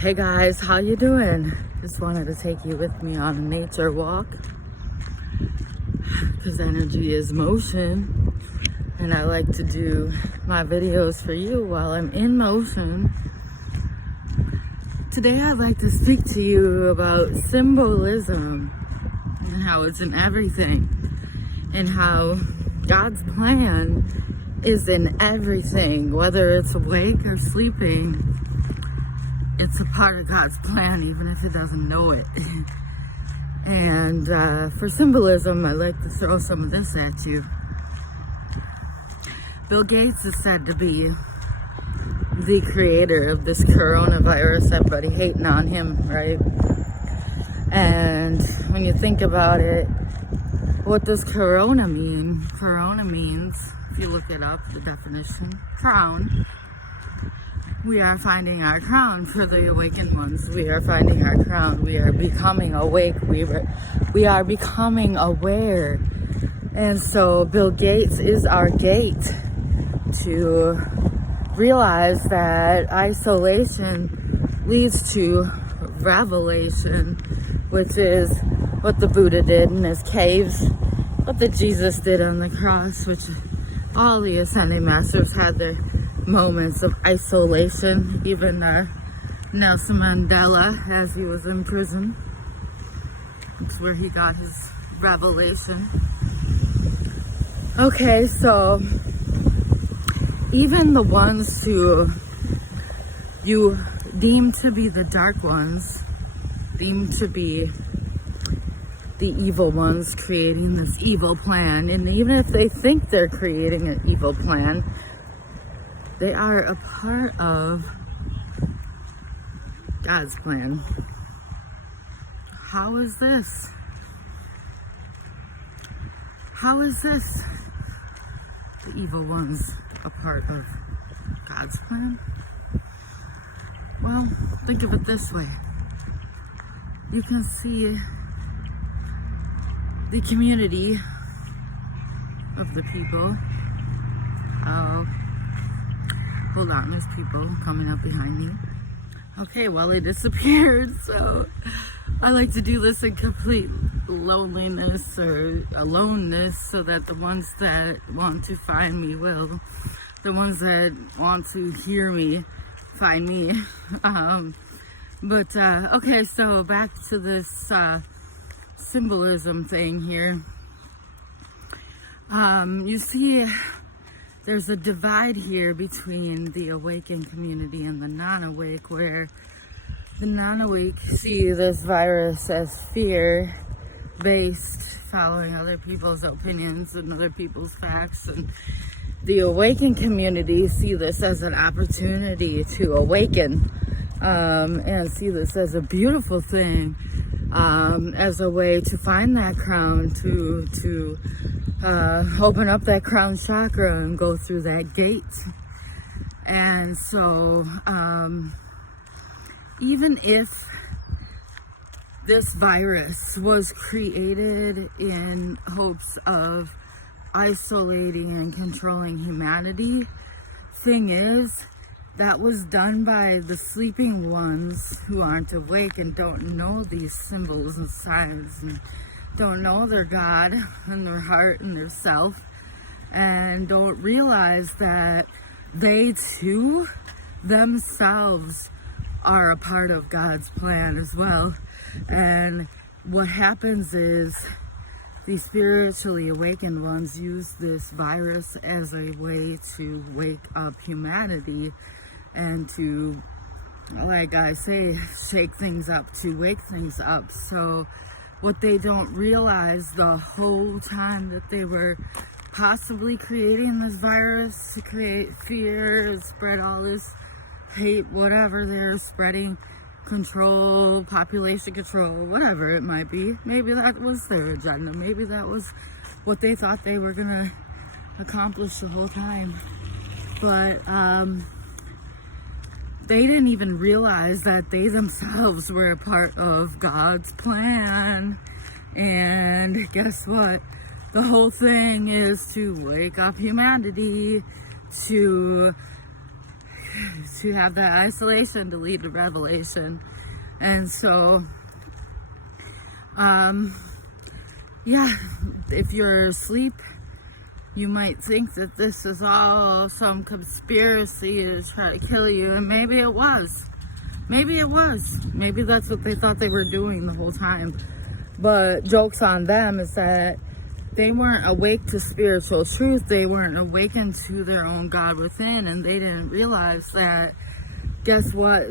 Hey guys, how you doing? Just wanted to take you with me on a nature walk because energy is motion, and I like to do my videos for you while I'm in motion. Today I'd like to speak to you about symbolism and how it's in everything, and how God's plan is in everything, whether it's awake or sleeping. It's a part of God's plan, even if it doesn't know it. And for symbolism, I'd like to throw some of this at you. Bill Gates is said to be the creator of this coronavirus. Everybody hating on him, right? And when you think about it, what does corona mean? Corona means, if you look it up, the definition, crown. We are finding our crown for the awakened ones. We are finding our crown. We are becoming awake. We are becoming aware. And so Bill Gates is our gate to realize that isolation leads to revelation, which is what the Buddha did in his caves, what the Jesus did on the cross, which all the ascending masters had their moments of isolation. Even Nelson Mandela, as he was in prison, it's where he got his revelation. Okay, so even the ones who you deem to be the dark ones, deem to be the evil ones creating this evil plan, and even if they think they're creating an evil plan, they are a part of God's plan. How is this? How is this? The evil ones a part of God's plan? Well, think of it this way. You can see the community of the people. Hold on, there's people coming up behind me. Okay, well, they disappeared, so I like to do this in complete loneliness or aloneness so that the ones that want to find me will. The ones that want to hear me find me. Okay, so back to this symbolism thing here. You see, there's a divide here between the awakened community and the non-awake, where the non-awake see this virus as fear-based, following other people's opinions and other people's facts, and the awakened community see this as an opportunity to awaken, and see this as a beautiful thing, as a way to find that crown, to open up that crown chakra and go through that gate. And so even if this virus was created in hopes of isolating and controlling humanity, thing is, that was done by the sleeping ones who aren't awake and don't know these symbols and signs, and don't know their God and their heart and their self, and don't realize that they too themselves are a part of God's plan as well. And what happens is the spiritually awakened ones use this virus as a way to wake up humanity and to, like I say, shake things up, to wake things up. So what they don't realize the whole time that they were possibly creating this virus to create fear, spread all this hate, whatever they're spreading, control, population control, whatever it might be. Maybe that was their agenda. Maybe that was what they thought they were gonna accomplish the whole time. But they didn't even realize that they themselves were a part of God's plan. And guess what? The whole thing is to wake up humanity, to to have that isolation to lead to revelation. And so, yeah, if you're asleep, you might think that this is all some conspiracy to try to kill you, and maybe it was. Maybe it was. Maybe that's what they thought they were doing the whole time. But joke's on them is that they weren't awake to spiritual truth. They weren't awakened to their own God within, and they didn't realize that, guess what?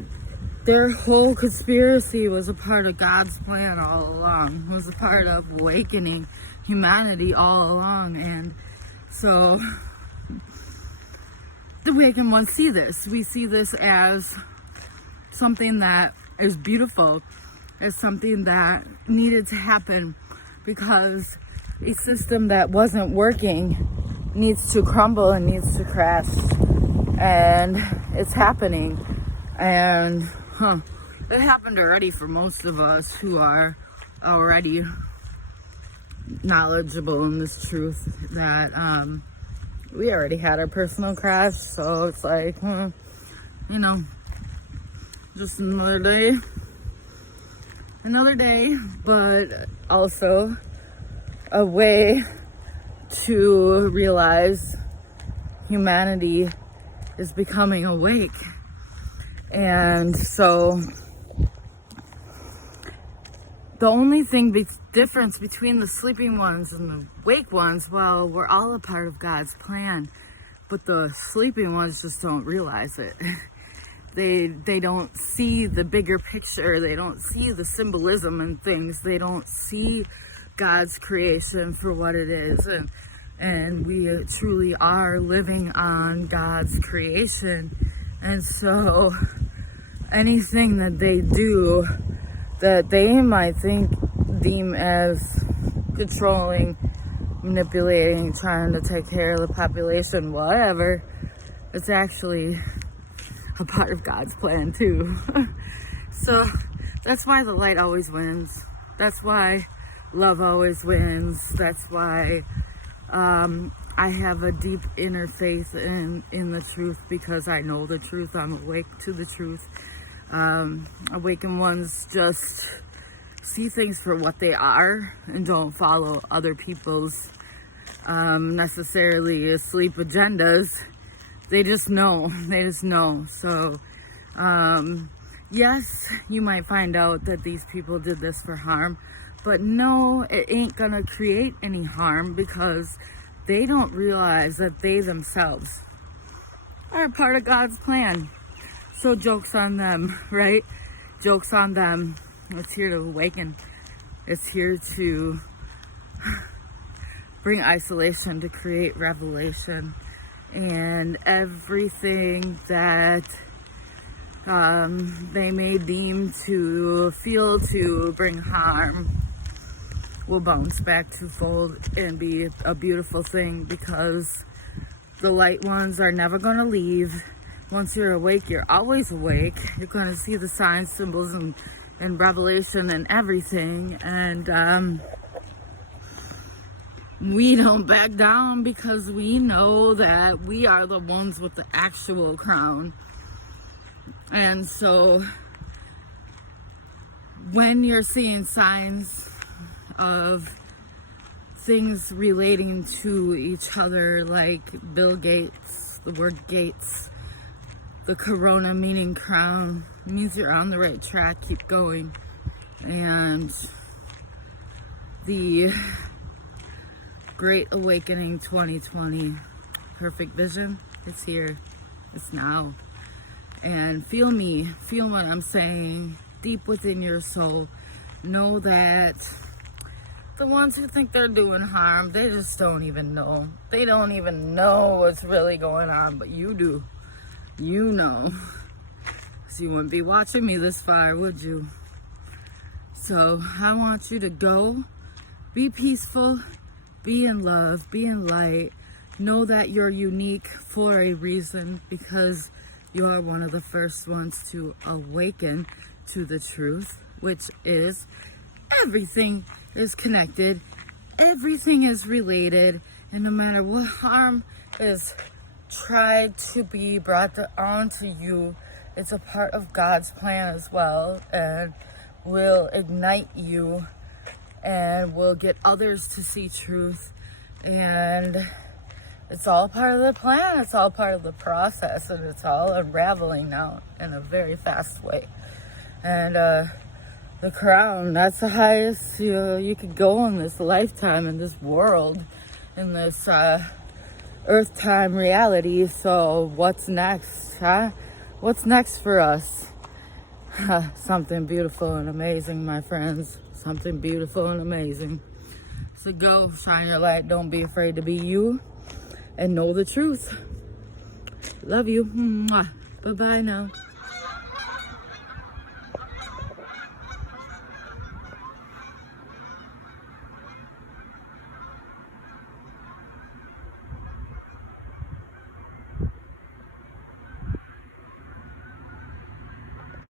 Their whole conspiracy was a part of God's plan all along. It was a part of awakening humanity all along. And so the awakened ones see this. We see this as something that is beautiful, as something that needed to happen, because a system that wasn't working needs to crumble and needs to crash. And it's happening. And it happened already for most of us who are already knowledgeable in this truth, that we already had our personal crash. So it's like, just another day, but also a way to realize humanity is becoming awake. And so the only difference between the sleeping ones and the awake ones, well, we're all a part of God's plan, but the sleeping ones just don't realize it. They don't see the bigger picture. They don't see the symbolism and things. They don't see God's creation for what it is. And we truly are living on God's creation. And so anything that they do that they might deem as controlling, manipulating, trying to take care of the population, whatever, it's actually a part of God's plan too. So that's why the light always wins. That's why love always wins. That's why I have a deep inner faith in the truth, because I know the truth. I'm awake to the truth. Awakened ones just see things for what they are and don't follow other people's necessarily asleep agendas. They just know. So yes, you might find out that these people did this for harm, but no, it ain't gonna create any harm, because they don't realize that they themselves are a part of God's plan. So joke's on them, right? Joke's on them. It's here to awaken. It's here to bring isolation, to create revelation. And everything that they may deem to feel to bring harm will bounce back twofold and be a beautiful thing, because the light ones are never going to leave. Once you're awake, you're always awake. You're going to see the signs, symbols, and revelation and everything. And we don't back down, because we know that we are the ones with the actual crown. And so when you're seeing signs of things relating to each other, like Bill Gates, the word Gates, the corona meaning crown, it means you're on the right track. Keep going. And the Great Awakening 2020 perfect vision, it's here, it's now. And feel me, feel what I'm saying deep within your soul. Know that the ones who think they're doing harm, they just don't even know. They don't even know what's really going on, but you do. You know. So you wouldn't be watching me this far, would you? So I want you to go, be peaceful, be in love, be in light. Know that you're unique for a reason, because you are one of the first ones to awaken to the truth, which is everything is connected, everything is related, and no matter what harm is try to be brought onto you. It's a part of God's plan as well, and will ignite you and will get others to see truth. And it's all part of the plan, it's all part of the process, and it's all unraveling now in a very fast way. And the crown, that's the highest you could go in this lifetime, in this world, in this earth time reality. So what's next, huh? What's next for us? Something beautiful and amazing, my friends. Something beautiful and amazing. So go shine your light. Don't be afraid to be you, and know the truth. Love you. Bye bye now.